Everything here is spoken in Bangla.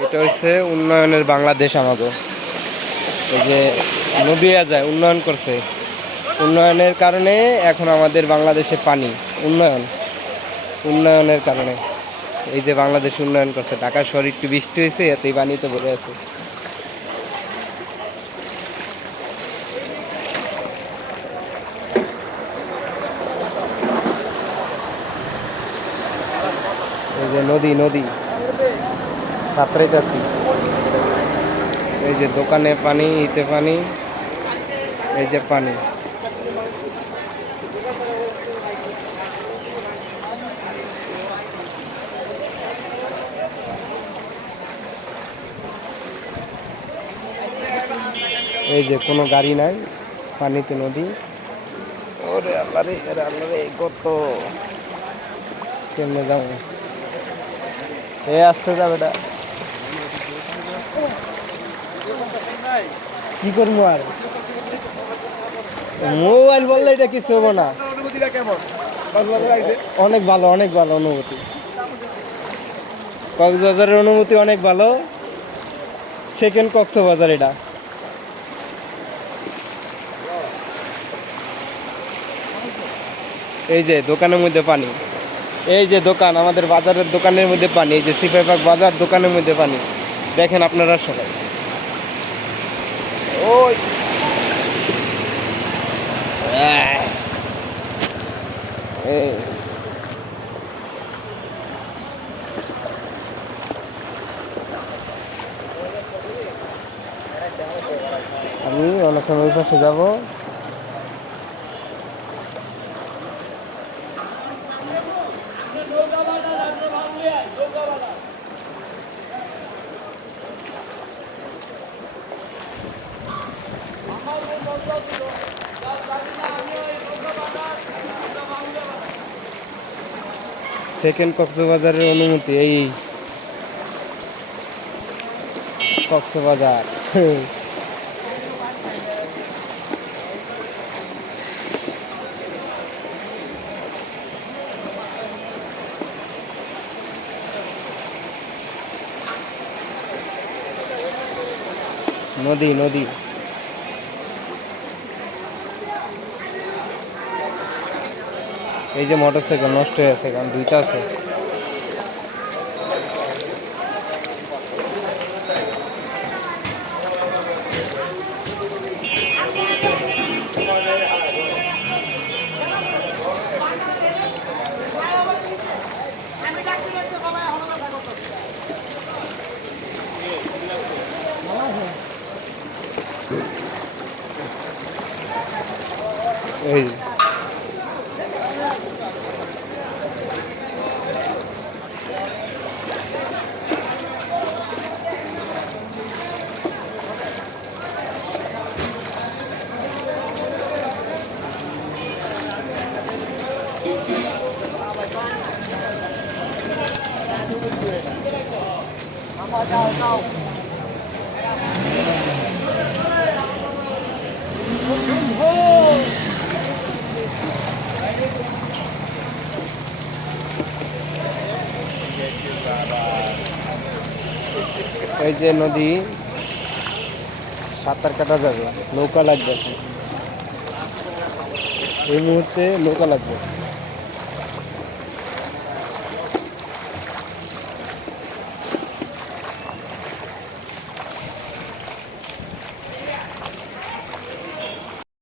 এটা হচ্ছে উন্নয়নের বাংলাদেশ আমাগো। এই যে নদী যায় উন্নয়ন করছে, উন্নয়নের কারণে এখন আমাদের বাংলাদেশে পানি। উন্নয়নের কারণে এই যে বাংলাদেশ উন্নয়ন করছে, ঢাকা শহর একটু বৃষ্টি হয়েছে এতেই পানিতে ভরে আছে। এই যে নদী সাঁতরাইতেছি। এই যে দোকানে পানি, ইতে পানি, এই যে পানি। এই যে কোনো গাড়ি নাই, পানিতে নদী। ওরে আল্লাহ রে, আরে আল্লাহ রে, কত কেমনে যাবো? এ আসতে যাবে এটা কি করবো আর? মোবাইল বললে এটা কিছু হবো না। অনেক ভালো, অনেক ভালো অনুভূতি। কক্সবাজারের অনুভূতি অনেক ভালো। সেকেন্ড কক্সবাজার এটা। এই যে দোকানের মধ্যে পানি, এই যে দোকান, আমাদের বাজারের দোকানের মধ্যে পানি, এই যে সিপাহীবাগ বাজার দোকানের মধ্যে পানি। দেখেন আপনারা সবাই। ওই আমি অনেকক্ষণ ওই পাশে যাবো। সেকেন্ড কক্সবাজারের অনুমতি এই কক্সবাজার। নদী এই যে মোটরসাইকেল নষ্ট হয়ে আছে, কারণ দুইটা আছে। এই এই যে নদী, সাঁতার কাটা যাবে, নৌকা লাগবে। এই মুহূর্তে নৌকা লাগবে।